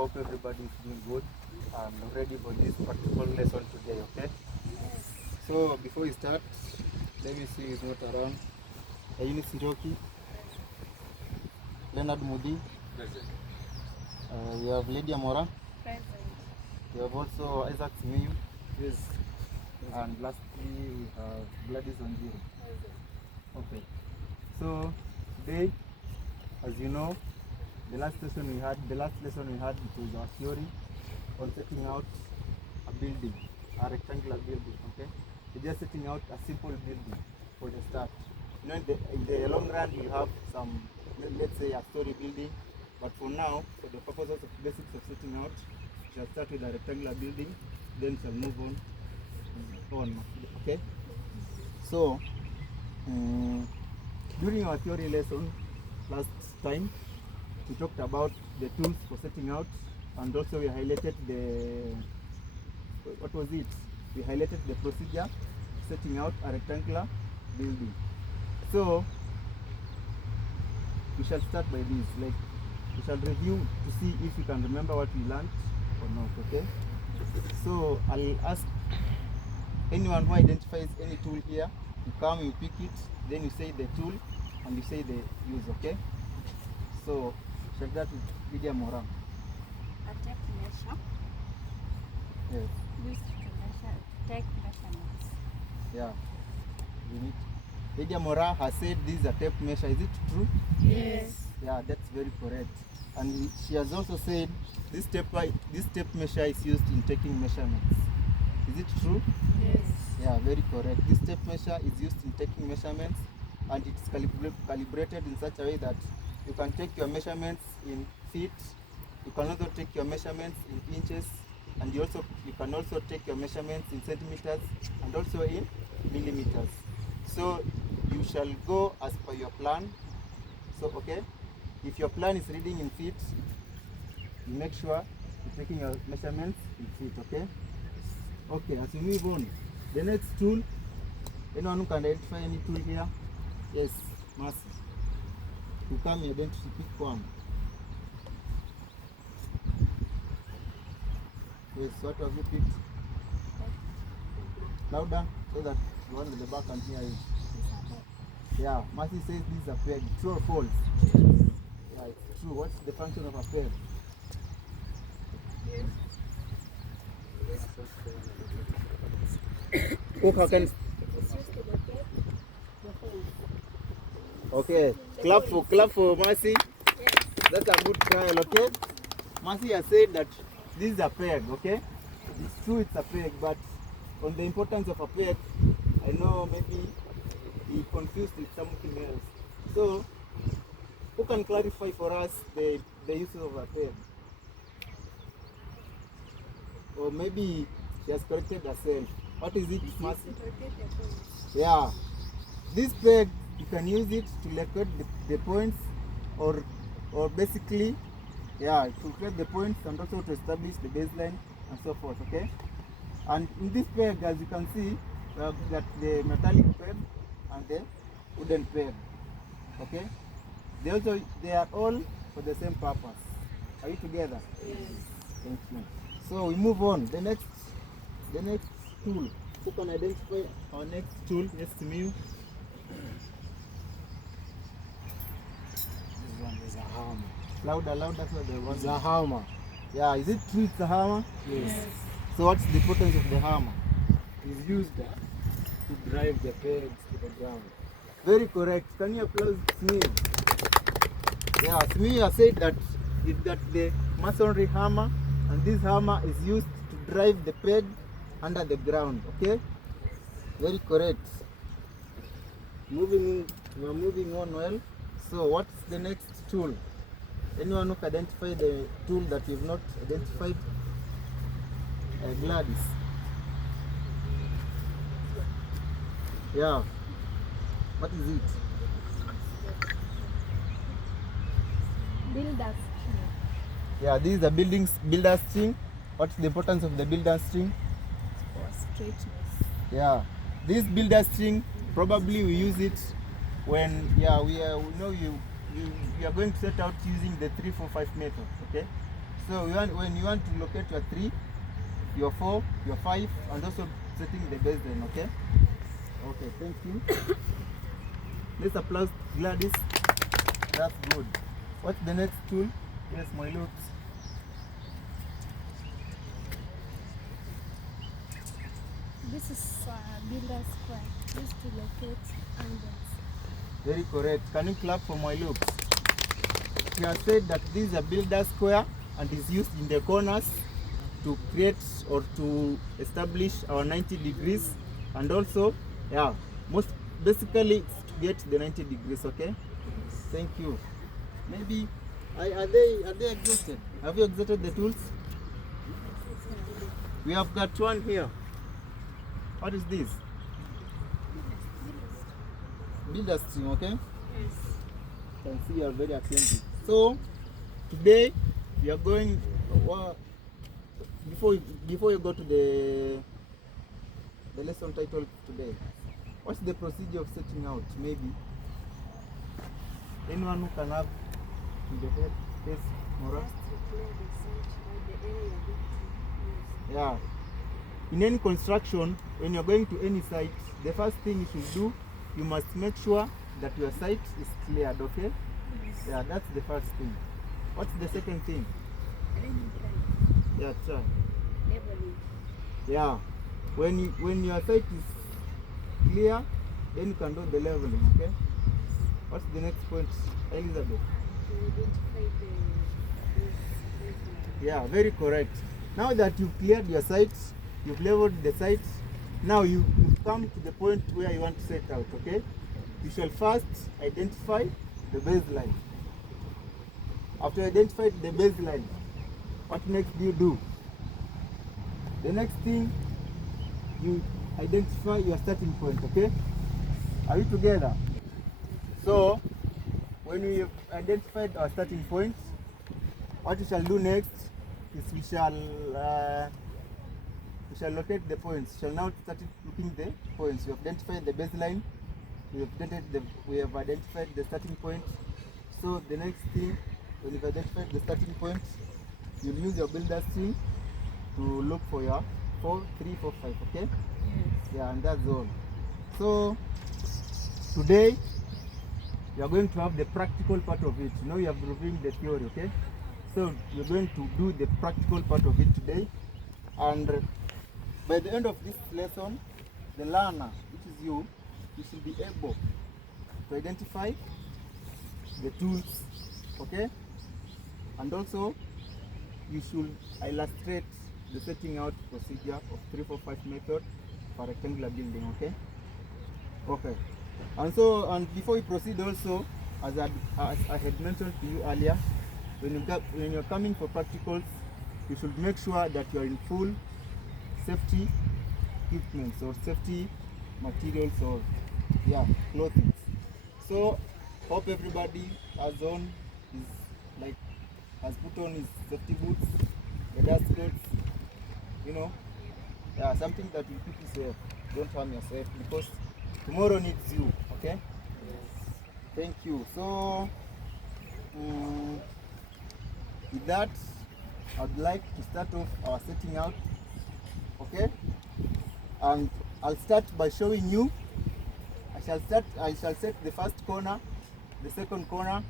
hope everybody is doing good and ready for this practical lesson today, okay? So before we start, let me see who's not around. Eunice Njoki, Leonard Mudi, we have Lydia Mora, present. We have also Isaac Simiyu, yes. And lastly we have Gladys Onjiri. Okay. So today, as you know, the last lesson we had, it was our theory on setting out a building, a rectangular building. Okay, we're just setting out a simple building for the start. You know, in the long run, we'll have some, let's say, a story building. But for now, for the purposes of basics of setting out, we shall start with a rectangular building, then shall move on. Okay. So during our theory lesson last time, we talked about the tools for setting out, and also we highlighted what was it? We highlighted the procedure setting out a rectangular building. So we shall start by this. Like, we shall review to see if you can remember what we learned or not. Okay. So I'll ask anyone who identifies any tool here, you come, you pick it, then you say the tool and you say the use. Okay. So shall that with Lydia Mora. A tape measure. Yes. Used to measure, take measurements. Yeah. Lydia Mora has said this is a tape measure. Is it true? Yes. Yeah, that's very correct. And she has also said this tape measure is used in taking measurements. Is it true? Yes. Yeah, very correct. This tape measure is used in taking measurements, and it's calibrated in such a way that you can take your measurements in feet, you can also take your measurements in inches, and you can also take your measurements in centimeters and also in millimeters. So you shall go as per your plan. So okay, if your plan is reading in feet, you make sure you're taking your measurements in feet. Okay. Okay, as we move on, the next tool, anyone who can identify any tool here? Yes, Mercy. You come here, then to pick one. Yes, what have you picked? Louder, so that the one in the back can hear you. Yeah, Mercy says this is a peg. True or false? Yeah, it's true. What's the function of a peg? Yes. Okay, clap for Mercy. Yes. That's a good trial. Okay, Mercy has said that this is a peg. Okay, it's true, it's a peg, but on the importance of a peg, I know maybe he confused with something else. So who can clarify for us the use of a peg? Or maybe she has corrected herself. What is it, Mercy? Yeah, this peg, you can use it to record the points, or basically, yeah, to create the points and also to establish the baseline and so forth. Okay. And in this peg, as you can see, we have got the metallic peg and the wooden peg. Okay. They are all for the same purpose. Are you together? Yes. Thank you. So we move on. The next tool. Who can identify our next tool? Yes, to me. This one is a hammer. Louder, so the one. It's a hammer. Yeah, is it true it's a hammer? Yes. So what's the importance of the hammer? It's used to drive the pegs to the ground. Very correct. Can you applaud Smee? Yeah, Smee has said that it's got the masonry hammer, and this hammer is used to drive the peg under the ground. Okay? Very correct. We are moving on well. So what's the next tool? Anyone who can identify the tool that we've not identified? Gladys. Yeah. What is it? Builder's string. Yeah, this is the builder's string. What's the importance of the builder's string? For straightness. Yeah, this builder's string, probably we use it when we are going to set out using the 3-4-5 method. Okay, So when you want to locate your 3, your 4, your 5, and also setting the baseline, okay? Okay, thank you. Let's applause Gladys. That's good. What's the next tool? Yes, my loops. This is builder square. Used to locate angles. Very correct. Can you clap for my loops? We have said that this is a builder square and is used in the corners to create or to establish our 90 degrees, and also, yeah, most basically it's to get the 90 degrees, okay? Thank you. Maybe, are they exhausted? Have you exhausted the tools? We have got one here. What is this? Builder string, okay? Yes. You can see you are very attentive. So today we are going. Before you go to the lesson title today, what's the procedure of setting out? Maybe anyone who can have in the head, yes, Mora? Just to clear the site or the area that you use. Yeah. In any construction, when you're going to any site, the first thing you should do, you must make sure that your site is cleared, okay? Yeah, that's the first thing. What's the second thing? Yeah, try. Leveling. Yeah. When your site is clear, then you can do the leveling, okay? What's the next point, Elizabeth? To identify the baseline. Yeah, very correct. Now that you've cleared your site, you've leveled the site, now you've come to the point where you want to set out, okay? You shall first identify the baseline. After you identified the baseline, what next do you do? The next thing, you identify your starting point, okay? Are we together? So, when we have identified our starting point, what we shall do next is we shall locate the points. We shall now start looking the points. We have identified the baseline. We have identified the starting point. So the next thing, when you've identified the starting point, you'll use your builder string to look for your 4, 3, 4, 5. Okay? Yes. Yeah, and that's all. So today we are going to have the practical part of it. You know, you have reviewed the theory, okay? So we're going to do the practical part of it today, and by the end of this lesson, the learner, which is you should be able to identify the tools, okay? And also you should illustrate the setting out procedure of 3, 4, 5 method for rectangular building, okay? Okay. And before we proceed also, as I had mentioned to you earlier, when you're coming for practicals, you should make sure that you are in full safety equipment or safety materials or clothing. So hope everybody has put on his safety boots, the dust coats, you know, something that will keep you safe. Don't harm yourself because tomorrow needs you, okay? Yes. Thank you. So with that, I'd like to start off our setting out, okay? And I'll start by showing you. I shall set the first corner, the second corner.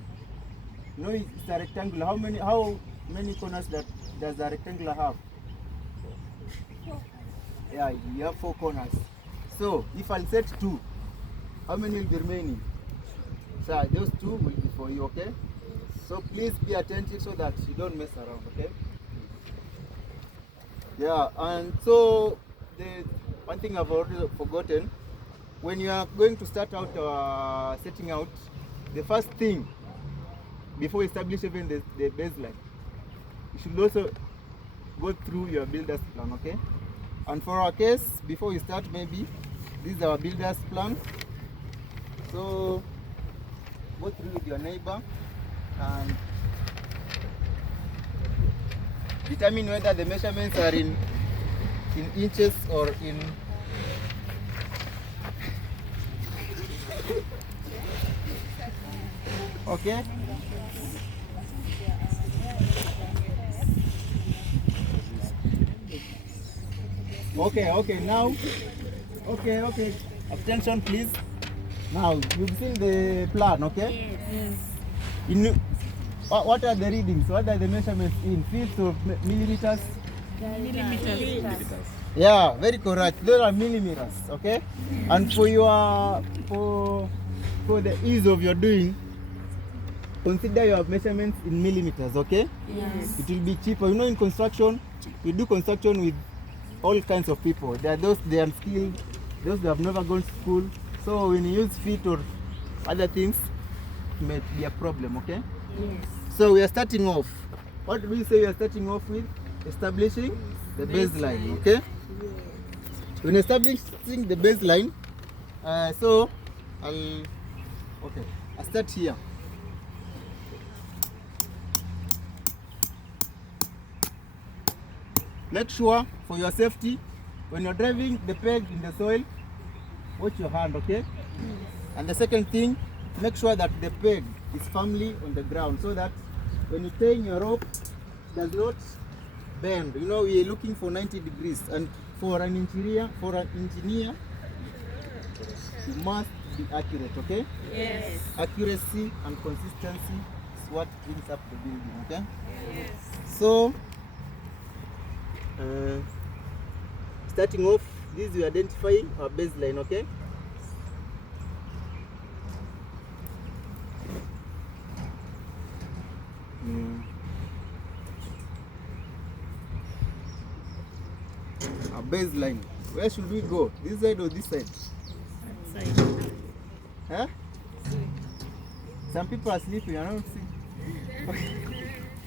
You know, it's a rectangle. How many corners does a rectangle have? 4. Yeah, you have 4 corners. So if I'll set 2, how many will be remaining? So those 2 will be for you, okay? So please be attentive so that you don't mess around, okay? Yeah, and so the one thing I've already forgotten, when you are going to start out setting out, the first thing, before you establish even the baseline, you should also go through your builder's plan, okay? And for our case, before you start, maybe this is our builder's plan. So go through with your neighbor and determine whether the measurements are in inches or in okay. Okay, now. Okay. Attention, please. Now, you've seen the plan, okay? Yes. What are the readings? What are the measurements in feet or millimeters? Millimeters. Yeah, very correct. Those are millimeters, okay? And for your for the ease of your doing, consider your measurements in millimeters, okay? Yes. It will be cheaper. You know, in construction, we do construction with all kinds of people. There are those they are unskilled, those that have never gone to school. So when you use feet or other things, it may be a problem, okay? Yes. So we are starting off. What do we say we are starting off with? Establishing the baseline, okay? When establishing the baseline, I start here. Make sure for your safety, when you're driving the peg in the soil, watch your hand, okay? And the second thing, make sure that the peg is firmly on the ground so that when you tie your rope, it does not bend. You know, we are looking for 90 degrees, and for an engineer, you must be accurate, okay? Yes. Accuracy and consistency is what brings up the building, okay? Yes. So, starting off, this we identify our baseline, okay? Our baseline. Where should we go? This side or this side? Huh? Some people are sleeping. I don't see.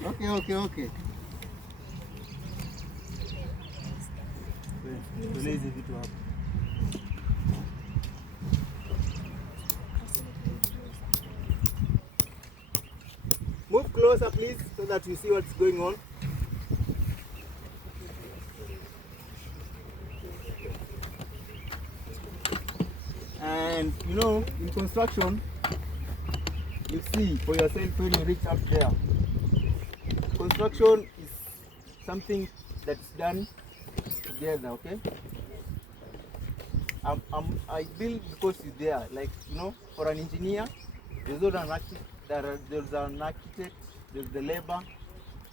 Okay. Tueleze vitu hapo. Move closer, please, so that you see what's going on. And you know, in construction, you see for yourself when you reach up there. Construction is something that's done together, okay? I build because you're there. Like, you know, for an engineer, there's an architect, there's the labor.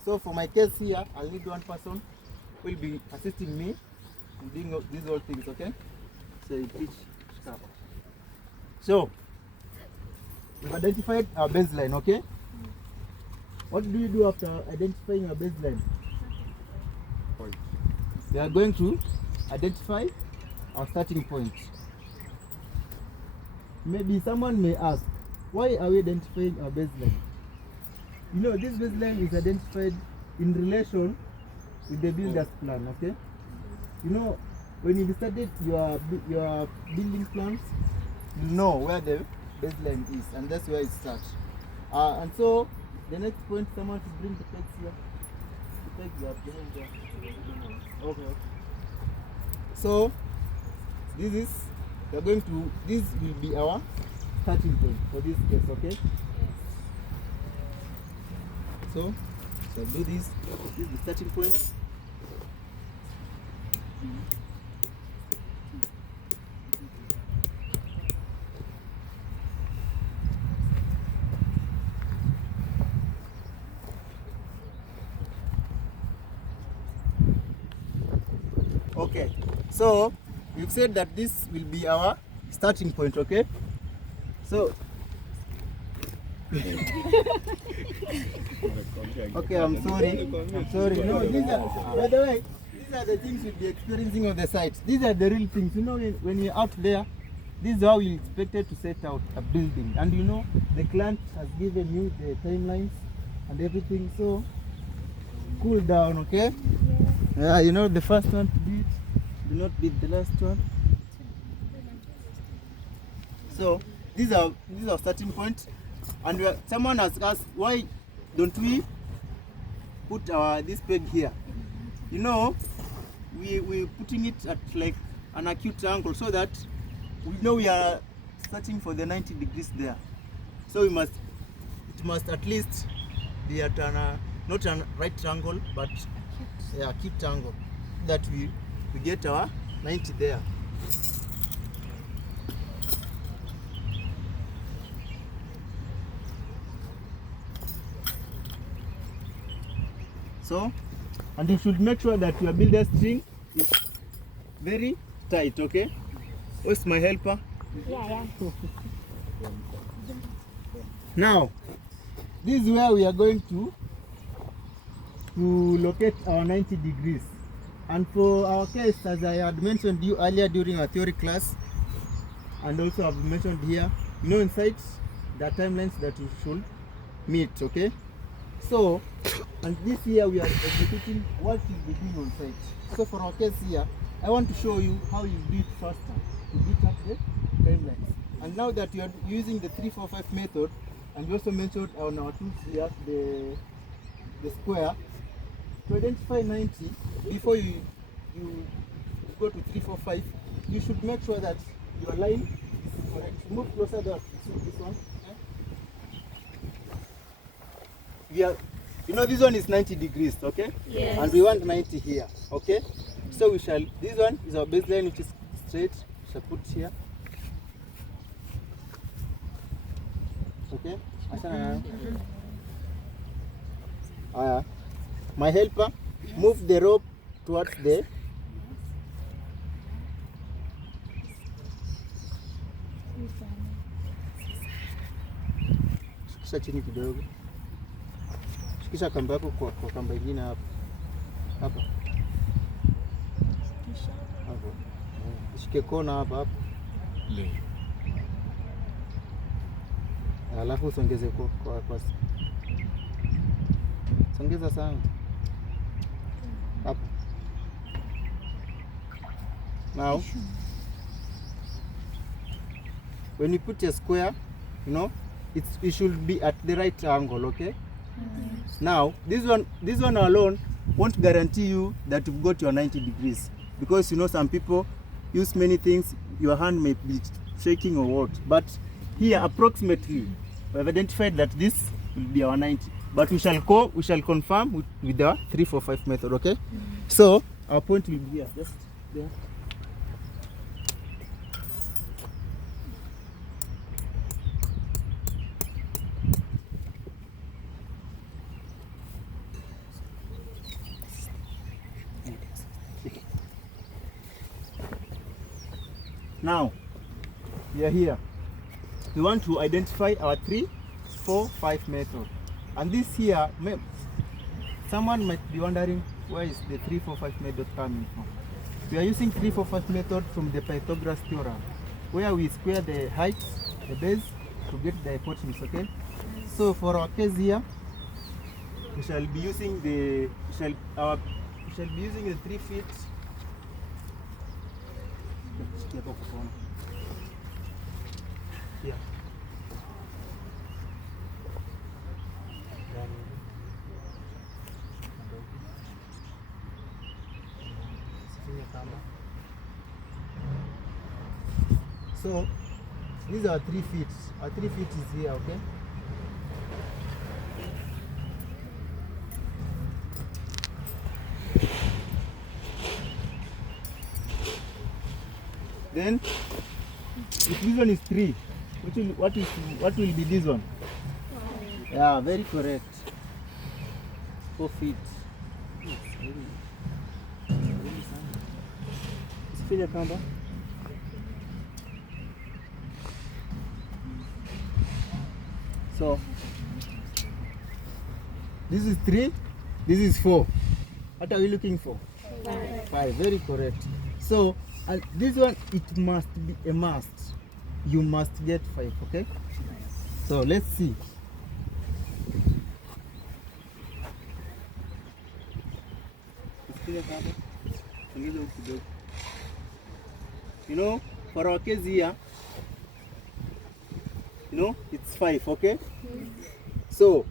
So for my case here, I'll need one person who will be assisting me in doing these all things, okay? So you teach stuff. So we've identified our baseline, okay? What do you do after identifying your baseline? We are going to identify our starting point. Maybe someone may ask, why are we identifying our baseline? You know, this baseline is identified in relation with the builder's plan, okay? You know, when you started your building plans, you know where the baseline is, and that's where it starts. And so, the next point, someone to bring the pegs here. The pegs are behind there. Okay. So, this will be our starting point for this case, okay? So do this. This is the starting point. Okay, so we've said that this will be our starting point, okay? So okay, I'm sorry. No, by the way, these are the things you'll be experiencing on the site. These are the real things. You know, when you're out there, this is how you expected to set out a building. And you know, the client has given you the timelines and everything. So cool down, okay? Yeah, you know, the first one to beat, do not beat the last one. So these are our starting point. And someone has asked, why don't we put this peg here? You know, we're putting it at like an acute angle so that we know we are starting for the 90 degrees there. So it must at least be at not a right angle, but acute angle, that we we get our 90 there. So, and you should make sure that your builder string is very tight, okay? Where's my helper? Yeah. Now, this is where we are going to locate our 90 degrees. And for our case, as I had mentioned you earlier during our theory class, and also I've mentioned here, you know, in sight, the timelines that you should meet, okay? So, and this here we are executing what is the doing on site. So for our case here, I want to show you how you do it faster to beat up the timelines. And now that you are using the 3-4-5 method, and we also mentioned on our tools here the square, to identify 90 before you go to 3-4-5, you should make sure that your line is correct. Move closer there. This one. Okay? You know this one is 90 degrees, okay? Yes. And we want 90 here, okay? So we shall, this one is our baseline which is straight, we shall put here. Okay? My helper, move the rope towards the shikisha chini kidogo. Shikisha kamba yako kwa kamba ingine hapa. Hapa. Hapo. Shike kona hapa. Alafu usongeze kwa songeza sana. Up. Now, when you put a square, you know, it should be at the right angle, okay? Now, this one alone won't guarantee you that you've got your 90 degrees, because you know some people use many things, your hand may be shaking or what, but here approximately we have identified that this will be our 90, but we shall confirm with the 3-4-5 method, okay? So our point will be here, just there. Now we are here. We want to identify our 3-4-5 method, and this here, someone might be wondering where is the 3-4-5 method coming from. We are using 3-4-5 method from the Pythagoras theorem, where we square the height, the base, to get the hypotenuse. Okay. So for our case here, we shall be using the 3 feet. Yeah. So these are 3 feet. Our 3 feet is here, okay? Then if this one is 3, what will be this one? Yeah, very correct. 4 feet. Fill kamba. So this is 3, this is 4. What are we looking for? 5. Very correct. So this one, it must be a must. You must get 5, okay? So let's see. You know, for our case here, you know, it's 5, okay? So,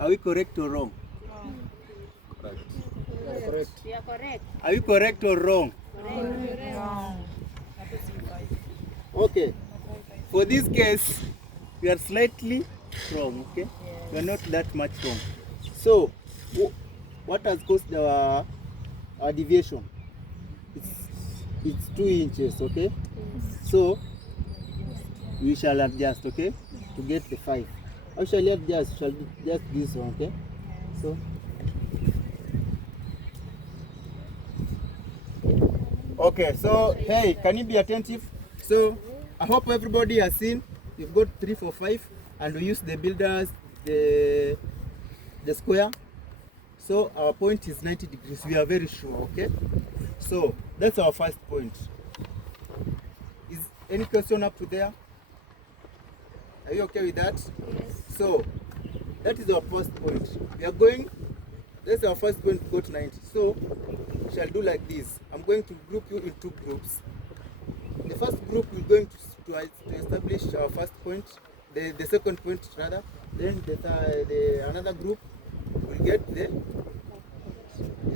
are we correct or wrong? Correct. You are correct. Are we correct or wrong? Okay. For this case, we are slightly wrong, okay? We are not that much wrong. So, what has caused our deviation? It's it's 2 inches, okay? So we shall adjust, okay, to get the 5. How shall you adjust? Shall just this one, okay? So okay, so hey, can you be attentive? So I hope everybody has seen you've got 3, 4, 5, and we use the builders, the square. So our point is 90 degrees. We are very sure, okay? So that's our first point. Is any question up to there? Are you okay with that? Yes. So that is our first point. We are going, that's our first point to go to 90. So we shall do like this. I'm going to group you in 2 groups. The first group we're going to establish our first point, the second point rather. Then the another group will get the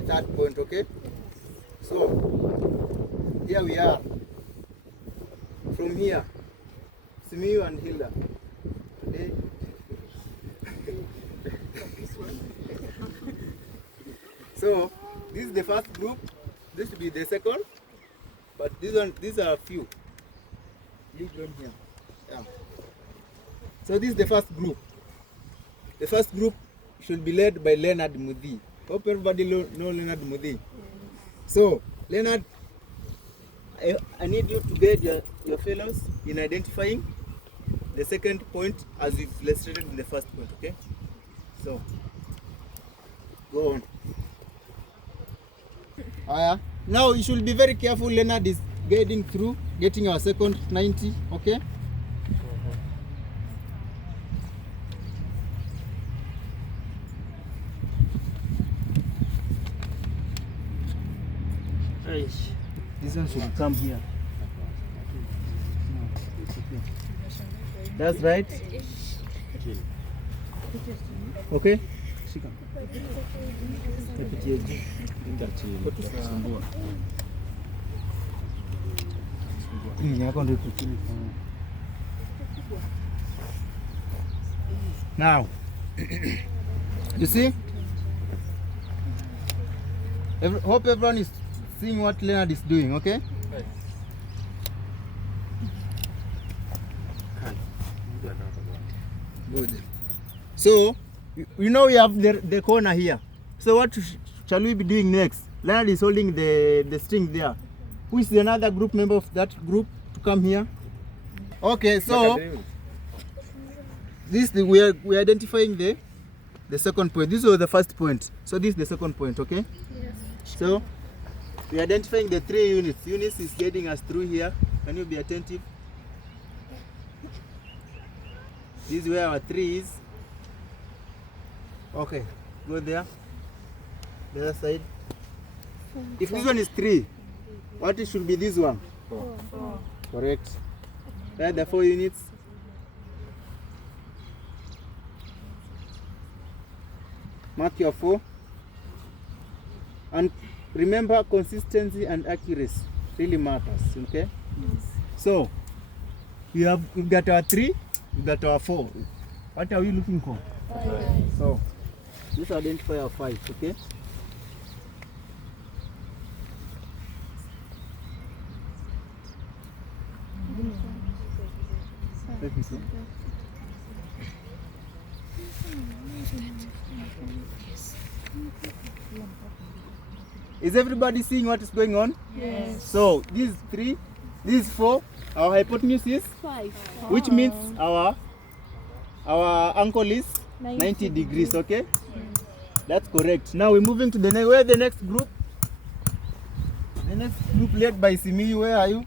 third point, okay? So here we are. From here, Simiyu and Hilda. Okay. So this is the first group. This will be the second. But these are a few. You join here. Yeah. So this is the first group. The first group should be led by Leonard Mudhi. Hope everybody know Leonard Mudhi. So Leonard, I need you to guide your fellows in identifying the second point as we've illustrated in the first point, okay? So go on. Now you should be very careful. Leonard is guiding through, getting our second 90, okay? This one should come here. That's right. Okay? Now, you see? Hope everyone is seeing what Leonard is doing, okay? Good. So, you know we have the corner here. So what shall we be doing next? Leonard is holding the string there. Who is another group member of that group to come here? Okay, so this we are identifying the second point. This was the first point. So this is the second point, okay? Yes. So we are identifying the 3 units. Eunice is guiding us through here. Can you be attentive? This is where our 3 is. Okay, go there. The other side. If this one is 3, what it should be this one? 4. Correct. There are the 4 units. Mark your 4. And remember, consistency and accuracy really matters, okay? Yes. So we've got our 3, we've got our 4. What are we looking for? 5. So let's identify our 5, okay? Let me see. Is everybody seeing what is going on? Yes. So these 3, these 4, our hypotenuse is, 5. which means our angle is 90 degrees, okay? That's correct. Now we're moving to the next. Where the next group? The next group led by Simiyu. Where are you?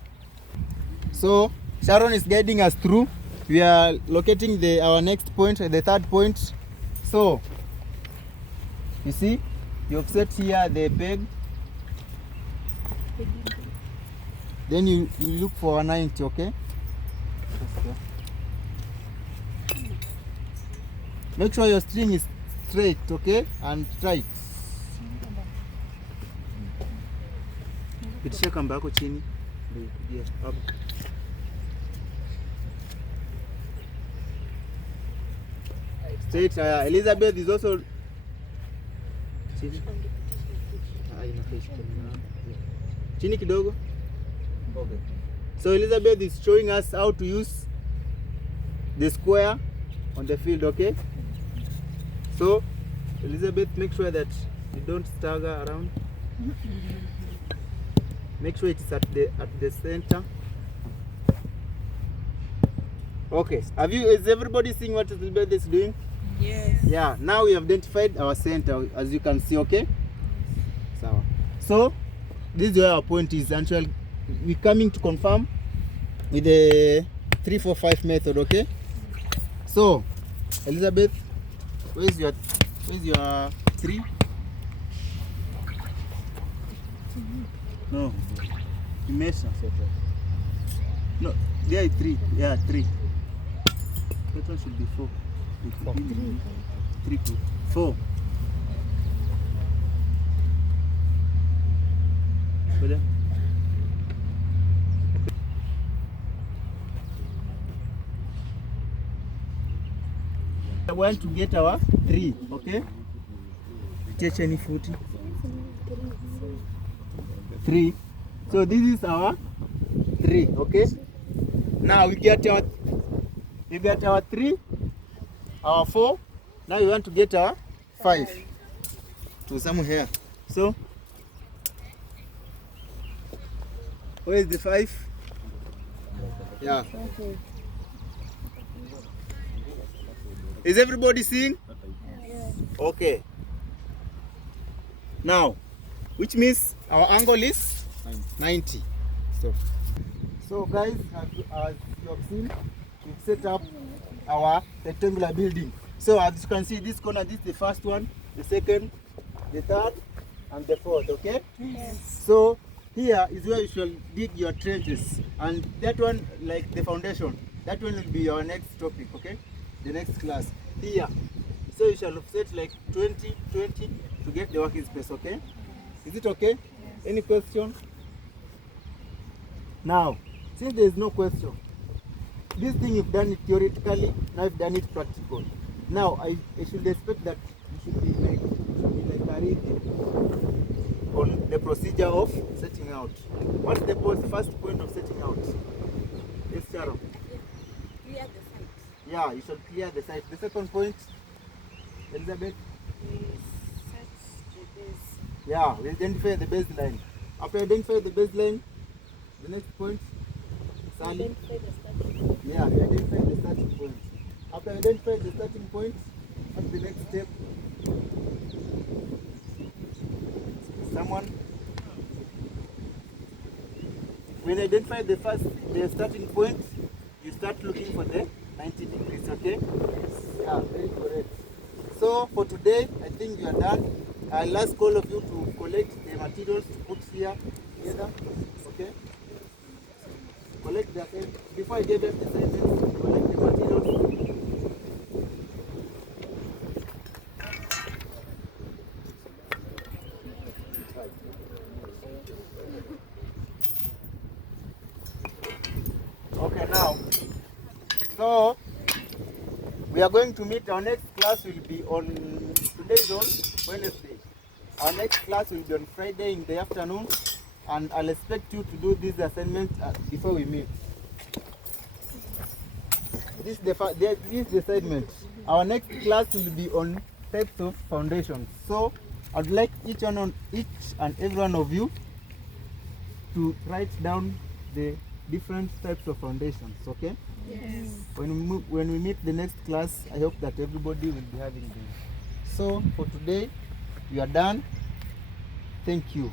So Sharon is guiding us through. We are locating our next point, the third point. So you see, you've set here the peg. Then you look for a 90, okay? Make sure your string is straight, okay? And tight. Pitisha kamba yako chini. Up. Straight. Elizabeth is also chini. Chini kidogo. Okay. So Elizabeth is showing us how to use the square on the field, okay? So Elizabeth, make sure that you don't stagger around. Make sure it is at the center. Okay. Is everybody seeing what Elizabeth is doing? Yes. Yeah. Now we have identified our center, as you can see, okay? So this is where our point is. Actually, we're coming to confirm with the 3, 4, 5 method, okay? So Elizabeth, where's your 3? No, you measure. No, there is 3. Yeah, 3. That one should be 4. 3, 4. I want to get our 3, okay? Touch any foot. 3. So this is our 3, okay? Now we get our 3, our 4. Now we want to get our 5 to somewhere here. So where is the 5? Yeah. Is everybody seeing? Yes. Okay. Now, which means our angle is 90. So guys, as you have seen, we've set up our rectangular building. So as you can see, this corner, this is the first one, the second, the third, and the fourth, okay? Yes. So here is where you shall dig your trenches, and that one, like the foundation, that one will be your next topic, okay? The next class here. So you shall set like 20 to get the working space, okay? Is it okay? Yes. Any question? Now, since there is no question, this thing you've done it theoretically, now you've done it practical. Now I should expect that you should be like a read on the procedure of setting out. What's the first point of setting out? Yes, Sharon. Clear the site. Yeah, you should clear the site. The second point, Elizabeth? Set the base. Yeah, we identify the baseline. After identify the baseline, the next point, Sally? Identify the starting point. Yeah, we identify the starting point. After identify the starting point, what's the next step? Someone? When you identify the starting point, you start looking for the 90 degrees, okay? Yeah, very correct. So for today, I think you are done. I'll ask all of you to collect the materials to put here together, okay? Collect the assignment. Before I give them the assignment, collect the materials. Okay, now, so we are going to meet. Our next class will be on, today is on Wednesday. Our next class will be on Friday in the afternoon, and I'll expect you to do this assignment before we meet. This is the assignment. Our next class will be on types of foundations. So I'd like each and every one of you to write down the different types of foundations, okay? Yes. When we meet the next class, I hope that everybody will be having them. So for today, we are done. Thank you.